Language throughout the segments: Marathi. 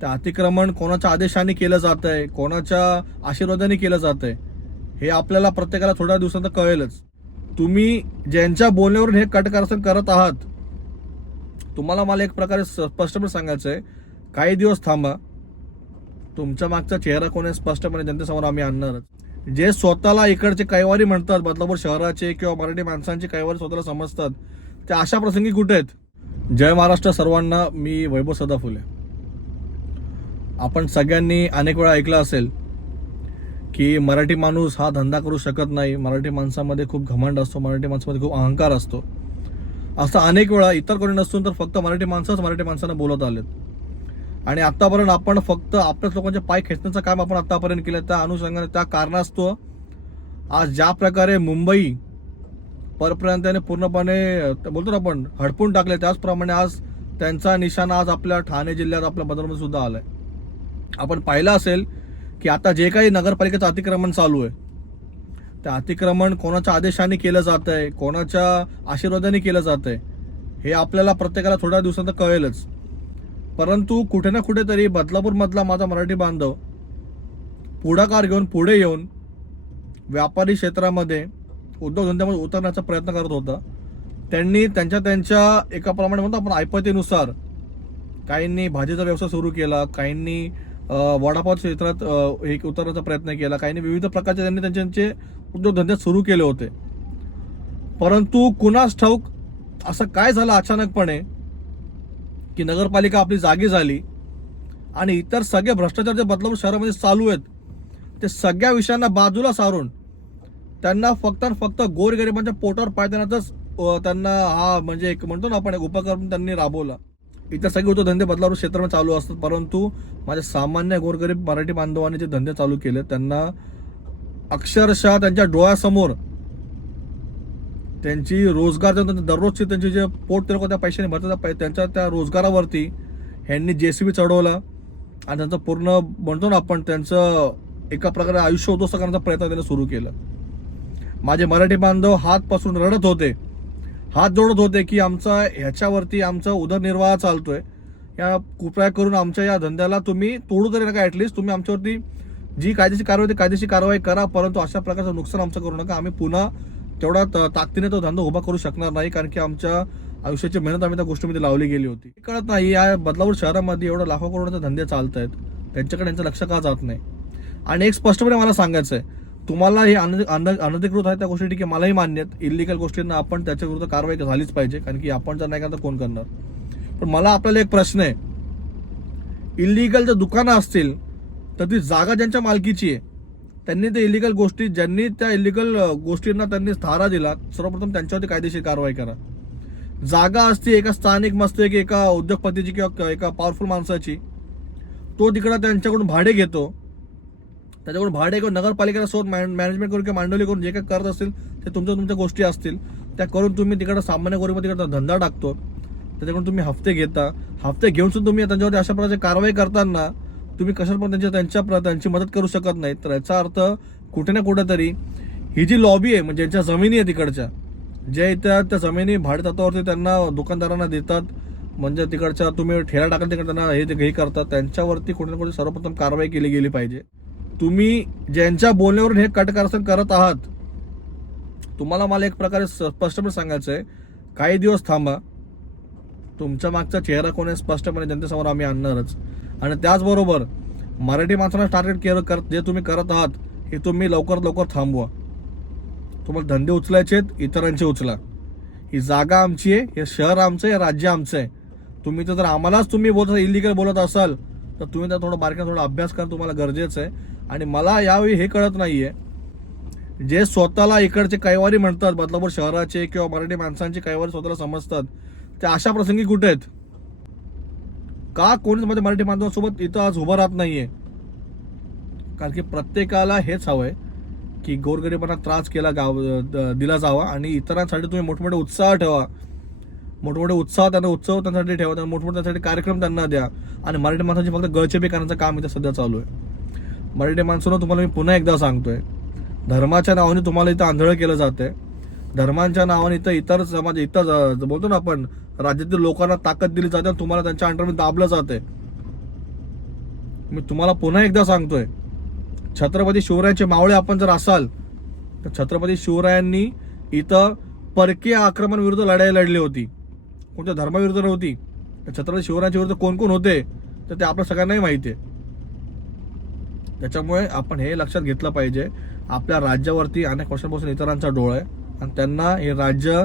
ते अतिक्रमण कोणाच्या आदेशाने केलं जात आहे कोणाच्या आशीर्वादाने केलं जात आहे हे आपल्याला प्रत्येकाला थोड्या दिवसांत कळेलच. तुम्ही ज्यांच्या बोलण्यावरून हे कटकारसन करत आहात तुम्हाला मला एक प्रकारे स्पष्टपणे सांगायचं आहे काही दिवस थांबा. तुमच्या मागचा चेहरा कोण आहे स्पष्टपणे जनतेसमोर आम्ही आणणारच. जे स्वतःला इकडचे कैवारी म्हणतात बदलापूर शहराचे किंवा मराठी माणसांचे कैवारी स्वतःला समजतात ते अशा प्रसंगी कुठे आहेत? जय महाराष्ट्र सर्वांना मी वैभव सदा फुले आपण सगळ्यांनी अनेक वेळा ऐकलं असेल की मराठी माणूस हा धंदा करू शकत नाही. मराठी माणसामध्ये खूप घमंड असतो. मराठी माणसामध्ये खूप अहंकार असतो. असं अनेक वेळा इतर कोणी नसून तर फक्त मराठी माणसंच मराठी माणसांना बोलत आलेत. आणि आत्तापर्यंत आपण फक्त आपल्याच लोकांचे पाय खेचण्याचं काम आपण आत्तापर्यंत केलं. त्या अनुषंगाने त्या कारणास्तव आज ज्या प्रकारे मुंबई परपर्यंत पूर्णपणे ते बोलतो ना आपण हडपून टाकले त्याचप्रमाणे आज त्यांचा निशाणा आज आपल्या ठाणे जिल्ह्यात आपल्या बदलमध्ये सुद्धा आलाय. आपण पाहिलं असेल की आता जे काही नगरपालिकेचं अतिक्रमण चालू आहे त्या अतिक्रमण कोणाच्या आदेशाने केलं जात आहे कोणाच्या आशीर्वादाने केलं जात आहे हे आपल्याला प्रत्येकाला थोड्या दिवसांत कळेलच. परंतु कुठे ना कुठेतरी बदलापूरमधला माझा मराठी बांधव पुढाकार घेऊन पुढे येऊन व्यापारी क्षेत्रामध्ये उद्योगधंद्यामध्ये उतरण्याचा प्रयत्न करत होता. त्यांनी त्यांच्या त्यांच्या एका प्रमाणे म्हणतो आपण ऐपतीनुसार काहींनी भाजीचा व्यवसाय सुरू केला काहींनी वडापाव क्षेत्रात एक उतरण्याचा प्रयत्न केला. काहींनी विविध प्रकारचे त्यांनी त्यांचे उद्योगधंदे सुरू केले होते. परंतु कुणास ठाऊक असं काय झालं अचानकपणे की नगरपालिका आपली जागी झाली आणि इतर सगळे भ्रष्टाचार जे बदलापूर शहरामध्ये चालू आहेत ते सगळ्या विषयांना बाजूला सारून त्यांना फक्त फक्त गोरगरिबांच्या पोटावर पाय देण्याचाच त्यांना हा म्हणजे एक म्हणतो ना आपण एक उपक्रम त्यांनी राबवला. इतर सगळे तो धंदे बदलावर क्षेत्र चालू असतात. परंतु माझ्या सामान्य गोरगरीब मराठी बांधवांनी जे धंदे चालू केले त्यांना अक्षरशः त्यांच्या डोळ्यासमोर त्यांची रोजगार दररोजचे त्यांचे दररोजची त्यांची जे पोट ते लोक त्या पैशाने भरतात त्यांच्या त्या रोजगारावरती ह्यांनी जे सी बी चढवला आणि त्यांचं पूर्ण म्हणतो ना आपण त्यांचं एका प्रकारे आयुष्य उद्ध्वस्त करण्याचा प्रयत्न त्यांनी सुरू केला. माझे मराठी बांधव हात पासून रडत होते. हात जोडत होते की आमचा ह्याच्यावरती आमचा उदरनिर्वाह चालतोय. या कृपया करून आमच्या या धंद्याला तुम्ही तोडू तरी नका ऍटलिस्ट तुम्ही आमच्यावरती जी कायदेशीर कारवाई ती कायदेशीर कारवाई करा परंतु अशा प्रकारचं नुकसान आमचं करू नका. आम्ही पुन्हा तेवढा ताकदीने तो धंदा उभा करू शकणार नाही कारण की आमच्या आयुष्याची मेहनत आम्ही त्या गोष्टीमध्ये लावली गेली होती. कळत नाही या बदलापूर शहरामध्ये एवढं लाखो करोडचे धंदे चालत आहेत त्यांच्याकडे यांचं लक्ष का जात नाही? आणि एक स्पष्टपणे मला सांगायचं आहे तुम्हाला हे अन- अनधिकृत आहे त्या गोष्टी ठीक आहे मलाही मान्य आहेत. इलिगल गोष्टींना आपण त्याच्याविरुद्ध कारवाई झालीच पाहिजे कारण की आपण जर नाही करता कोण करणार? पण मला आपल्याला एक प्रश्न आहे. इलिगल जर दुकानं असतील तर ती जागा ज्यांच्या मालकीची आहे त्यांनी ते इलिगल गोष्टी ज्यांनी त्या इलिगल गोष्टींना त्यांनी थारा दिला सर्वप्रथम त्यांच्यावरती कायदेशीर कारवाई करा. जागा असते एका स्थानिक मस्त की एका उद्योगपतीची किंवा एका पॉवरफुल माणसाची तो तिकडं त्यांच्याकडून भाडे घेतो त्याच्याकडून भाडे किंवा नगरपालिकेला सोड मॅनेजमेंट करून किंवा मांडवली करून जे काही करत असतील ते तुमच्या तुमच्या गोष्टी असतील त्या करून तुम्ही तिकडं सामान्य गोरीमध्ये तिकडं धंदा टाकतो. त्याच्याकडून तुम्ही हफ्ते घेता. हफ्ते घेऊन सुद्धा तुम्ही त्यांच्यावरती अशा प्रकारची कारवाई करताना तुम्ही कशाला पण त्यांच्या त्यांच्या त्यांची मदत करू शकत नाही तर याचा अर्थ कुठे ना कुठेतरी ही जी लॉबी आहे म्हणजे ज्यांच्या जमिनी आहे तिकडच्या ज्या इथं त्या जमिनी भाडेतत्वावरती त्यांना दुकानदारांना देतात. म्हणजे तिकडच्या तुम्ही ठेला टाकत तिकडे त्यांना हे हे करतात. त्यांच्यावरती कुठे ना कुठे सर्वप्रथम कारवाई केली गेली पाहिजे. तुम्ही ज्यांच्या बोलण्यावरून हे कटकारसन करत आहात तुम्हाला मला एक प्रकारे स्पष्टपणे सांगायचं आहे काही दिवस थांबा. तुमच्या मागचा चेहरा कोण आहे स्पष्टपणे जनतेसमोर आम्ही आणणारच. आणि त्याचबरोबर मराठी माणसांना टार्गेट केअर कर जे तुम्ही करत आहात हे तुम्ही लवकर लवकर थांबवा. तुम्हाला धंदे उचलायचे आहेत इतरांचे उचला. ही जागा आमची आहे हे शहर आमचं आहे राज्य आमचं आहे. तुम्ही तर जर आम्हालाच तुम्ही बोलत इलिगल बोलत असाल तर तुम्ही तर थोडं बारक्या थोडा अभ्यास करणं तुम्हाला गरजेचं आहे. आणि मला यावेळी हे कळत नाही आहे जे स्वतःला इकडचे कैवारी म्हणतात बदलापूर शहराचे किंवा मराठी माणसांचे कैवारी स्वतःला समजतात ते अशा प्रसंगी कुठे आहेत? का कोणीच माझ्या मराठी माणसांसोबत इथं आज उभं राहत नाही आहे कारण की प्रत्येकाला हेच हवंय की गोरगरिबांना त्रास केला गाव द- दिला जावा आणि इतरांसाठी तुम्ही मोठमोठे उत्साह ठेवा. मोठमोठे उत्साह त्यांना उत्सव त्यांच्यासाठी ठेवा त्यांना मोठमोठे त्यांच्यासाठी कार्यक्रम त्यांना द्या. आणि मराठी माणसाची फक्त गळचेपी करण्याचं काम इथं सध्या चालू आहे. मराठी माणसानं तुम्हाला मी पुन्हा एकदा सांगतोय धर्माच्या नावाने तुम्हाला इथं आंधळं केलं जातंय. धर्मांच्या नावाने इथं इतर समाज इथं बोलतो ना आपण राज्यातील लोकांना ताकद दिली जाते आणि तुम्हाला त्यांच्या अंडरमध्ये दाबलं जाते मी तुम्हाला पुन्हा एकदा सांगतोय छत्रपती शिवरायांचे मावळे आपण जर असाल तर छत्रपती शिवरायांनी इथं परकीय आक्रमण विरुद्ध लढाई लढली होती. कोणत्या धर्माविरुद्ध नव्हती? छत्रपती शिवरायांच्या विरुद्ध कोण कोण होते? तर ते आपल्या सगळ्यांनाही माहिती आहे. त्याच्यामुळे आपण हे लक्षात घेतलं पाहिजे. आपल्या राज्यावरती अनेक वर्षांपासून इतरांचा डोळ आहे. आणि त्यांना हे राज्य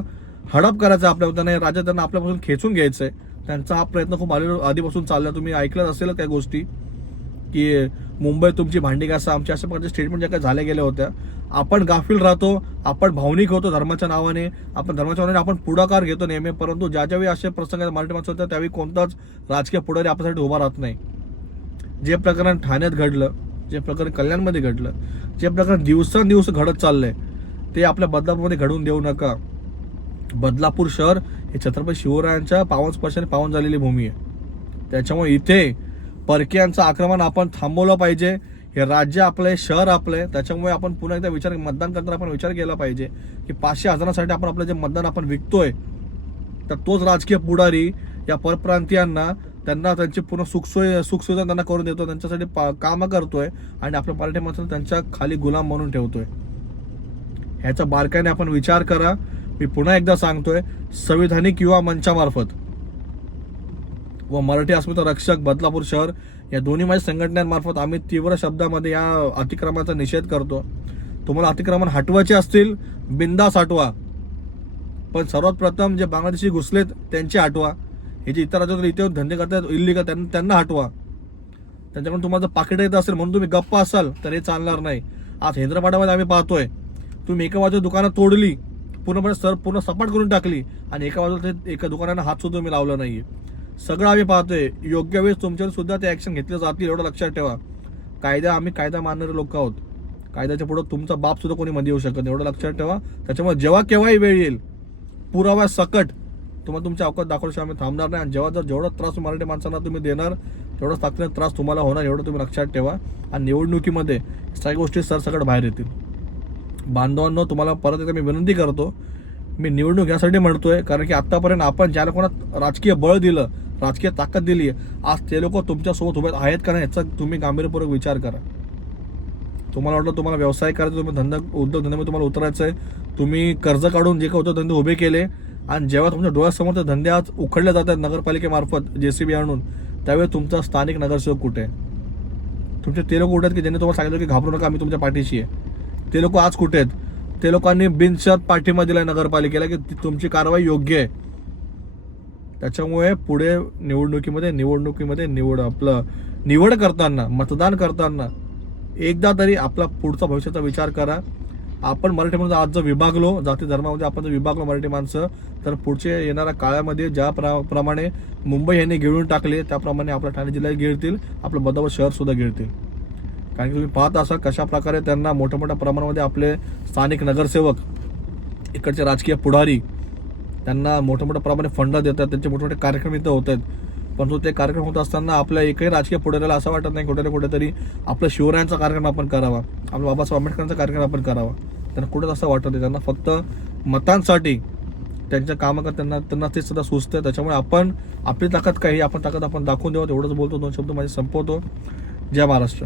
हडप करायचं आहे आपल्या त्यांना हे राज्य त्यांना आपल्यापासून खेचून घ्यायचं आहे त्यांचा हा प्रयत्न खूप आधी आधीपासून चालला तुम्ही ऐकलंच असेल त्या गोष्टी की मुंबई तुमची भांडी घासा आमच्या अशा प्रकारचे स्टेटमेंट ज्या काही झाल्या गेल्या होत्या. आपण गाफील राहतो आपण भावनिक होतो धर्माच्या नावाने. आपण धर्माच्या नावाने आपण पुढाकार घेतो नेहमी परंतु ज्या ज्यावेळी असे प्रसंग मराठी माणसं होत्या त्यावेळी कोणताच राजकीय पुढारी आपल्यासाठी उभा राहत नाही. जे प्रकरण ठाण्यात घडलं जे प्रकार कल्याणमध्ये घडलं जे प्रकार दिवसांदिवस घडत चाललंय ते आपल्या बदलापूरमध्ये घडवून देऊ नका. बदलापूर शहर हे छत्रपती शिवरायांच्या पावन स्पर्शाने पावन झालेली भूमी आहे. त्याच्यामुळे इथे परकीयांचं आक्रमण आपण थांबवलं पाहिजे. हे राज्य आपलं शहर आपलं आहे. त्याच्यामुळे आपण पुन्हा एकदा विचार मतदान करताना आपण विचार केला पाहिजे की पाचशे हजारासाठी आपण आपलं जे मतदान आपण विकतोय तर तोच राजकीय पुढारी या परप्रांतीयांना त्यांना त्यांची पूर्ण सुखसोय सुखसुविधा त्यांना करून देतो त्यांच्यासाठी पा- कामं करतोय आणि आपल्या मराठी माणसाला त्यांच्या खाली गुलाम म्हणून ठेवतोय. ह्याचा बारकाईने आपण विचार करा. मी पुन्हा एकदा सांगतोय संविधानिक युवा मंचामार्फत व मराठी अस्मिता रक्षक बदलापूर शहर या दोन्ही माझ्या संघटनांमार्फत आम्ही तीव्र शब्दामध्ये या अतिक्रमाचा निषेध करतो. तुम्हाला अतिक्रमण हटवायचे असतील बिंदास हटवा पण सर्वात प्रथम जे बांगलादेशी घुसलेत त्यांचे आठवा हे जे इतर राज्यात इथे धंदे करतात इल्लिगल त्यांना त्यांना हटवा. त्यांच्याकडून तुम्हाला जर पाकिट येत असेल म्हणून तुम्ही गप्प असाल तर हे चालणार नाही. आज हैदराबादमध्ये आम्ही पाहतोय तुम्ही एका बाजूला दुकानं तोडली पूर्णपणे सर पूर्ण सपाट करून टाकली आणि एका बाजूला ते एका दुकानानं हात सुद्धा तुम्ही लावला नाहीये. सगळं आम्ही पाहतोय. योग्य वेळेस तुमच्यावर सुद्धा ते ऍक्शन घेतले जातील एवढं लक्षात ठेवा. कायदा आम्ही कायदा मानणारे लोक आहोत. कायद्याच्या पुढं तुमचा बाप सुद्धा कोणी मध्ये येऊ शकत नाही एवढं लक्षात ठेवा. त्याच्यामुळे जेव्हा केव्हाही वेळ येईल पुरावा सकट तुम्हाला तुमच्या अवकाश दाखवल्याशिवाय आम्ही थांबणार नाही. आणि जेव्हा जर जेवढा त्रास मराठी माणसांना तुम्ही देणार तेवढाच ताकदीने त्रास तुम्हाला होणार एवढं तुम्ही लक्षात ठेवा. आणि निवडणुकीमध्ये सगळ्या गोष्टी सरसकट बाहेर येतील. बांधवांनो तुम्हाला परत एकदा मी विनंती करतो मी निवडणूक यासाठी म्हणतोय कारण की आत्तापर्यंत आपण ज्या लोकांना राजकीय बळ दिलं राजकीय ताकद दिली आज ते लोक तुमच्यासोबत उभे आहेत का नाही याचा तुम्ही गांभीर्यपूर्वक विचार करा. तुम्हाला वाटलं तुम्हाला व्यवसाय करायचा तुम्ही धंदा उद्योगधंद्यामध्ये तुम्हाला उतरायचं आहे तुम्ही कर्ज काढून जे काही उद्योगधंदे उभे केले आणि जेव्हा तुमच्या डोळ्यासमोर ते धंदे आज उखडले जातात नगरपालिकेमार्फत जे सी बी आणून त्यावेळी तुमचा स्थानिक नगरसेवक कुठे? आहे तुमचे ते लोक कुठे आहेत की ज्यांनी तुम्हाला सांगितलं की घाबरू नका आम्ही तुमच्या पाठीशी आहे? ते लोक आज कुठे आहेत? ते लोकांनी बिनशर्त पाठिंबा दिला नगरपालिकेला की ती- तुमची कारवाई योग्य आहे. त्याच्यामुळे पुढे निवडणुकीमध्ये निवडणुकीमध्ये निवड आपलं निवड करताना मतदान करताना एकदा तरी आपला पुढचा भविष्याचा विचार करा. आपण मराठी माणसं आज जर विभागलो जाती धर्मामध्ये आपण जर विभागलो मराठी माणसं तर पुढच्या येणाऱ्या काळामध्ये ज्या प्रा- प्रमाणे मुंबई यांनी गिळून टाकले त्याप्रमाणे आपल्या ठाणे जिल्ह्यात गिळतील आपलं बदावर शहर सुद्धा गिळतील. कारण की तुम्ही पाहत असाल कशा प्रकारे त्यांना मोठ्या मोठ्या प्रमाणामध्ये आपले स्थानिक नगरसेवक इकडचे राजकीय पुढारी त्यांना मोठ्या मोठ्या प्रमाणे फंड देतात त्यांचे मोठे मोठे कार्यक्रम इथं होत आहेत. परंतु ते कार्यक्रम होत असताना आपल्या एकही राजकीय पुढाऱ्याला असं वाटत नाही कुठे ना कुठेतरी आपलं शिवरायांचा कार्यक्रम आपण करावा. आपल्या बाबासाहेब आंबेडकरांचा कार्यक्रम आपण करावा. त्यांना कुठेच असं वाटत नाही. त्यांना फक्त मतांसाठी त्यांच्या कामं कर त्यांना त्यांना ते सुद्धा सुचतं त्याच्यामुळे आपण आपली ताकद काही आपण ताकद आपण दाखवून देऊ एवढंच बोलतो. दोन शब्द माझे संपवतो. जय महाराष्ट्र.